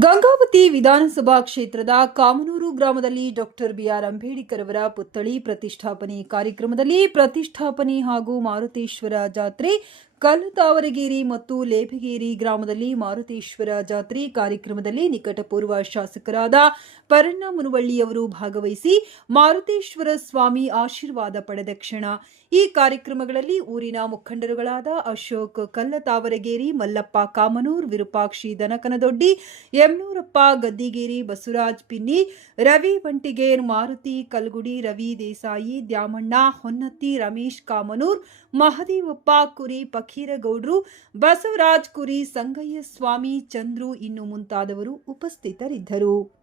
ಭದ್ರಾವತಿ ವಿಧಾನಸಭಾ ಕ್ಷೇತ್ರದ ಕಾಮನೂರು ಗ್ರಾಮದಲ್ಲಿ ಡಾಕ್ಟರ್ ಬಿಆರ್ ಅಂಬೇಡ್ಕರ್ ಅವರ ಪುತ್ಥಳಿ ಪ್ರತಿಷ್ಠಾಪನೆ ಕಾರ್ಯಕ್ರಮದಲ್ಲಿ ಪ್ರತಿಷ್ಠಾಪನೆ ಹಾಗೂ ಮಾರುತೇಶ್ವರ ಜಾತ್ರೆ ಕಲ್ಲತಾವರಗೇರಿ ಮತ್ತು ಲೇಭಗೇರಿ ಗ್ರಾಮದಲ್ಲಿ ಮಾರುತೇಶ್ವರ ಜಾತ್ರೆ ಕಾರ್ಯಕ್ರಮದಲ್ಲಿ ನಿಕಟಪೂರ್ವ ಶಾಸಕರಾದ ಪರಣ್ಣ ಮುನವಳ್ಳಿಯವರು ಭಾಗವಹಿಸಿ ಮಾರುತೇಶ್ವರ ಸ್ವಾಮಿ ಆಶೀರ್ವಾದ ಪಡೆದ ಕ್ಷಣ. ಈ ಕಾರ್ಯಕ್ರಮಗಳಲ್ಲಿ ಊರಿನ ಮುಖಂಡರುಗಳಾದ ಅಶೋಕ್ ಕಲ್ಲತಾವರಗೇರಿ, ಮಲ್ಲಪ್ಪ ಕಾಮನೂರ್, ವಿರೂಪಾಕ್ಷಿ ದನಕನದೊಡ್ಡಿ, ಯಮನೂರಪ್ಪ ಗದ್ದಿಗೇರಿ, ಬಸವರಾಜ್ ಪಿನ್ನಿ, ರವಿ ಬಂಟಿಗೇರ್, ಮಾರುತಿ ಕಲ್ಗುಡಿ, ರವಿ ದೇಸಾಯಿ, ದ್ಯಾಮಣ್ಣ, ಹೊನ್ನತ್ತಿ ರಮೇಶ್ ಕಾಮನೂರ್, ಮಹದೇವಪ್ಪ ಕುರಿ ಪಕೀರಗೌಡ್ರು ಬಸವರಾಜ್ ಕುರಿ ಸಂಗಯ್ಯ ಸ್ವಾಮಿ ಚಂದ್ರು ಇನ್ನು ಮುಂತಾದವರು ಉಪಸ್ಥಿತರಿದ್ದರು.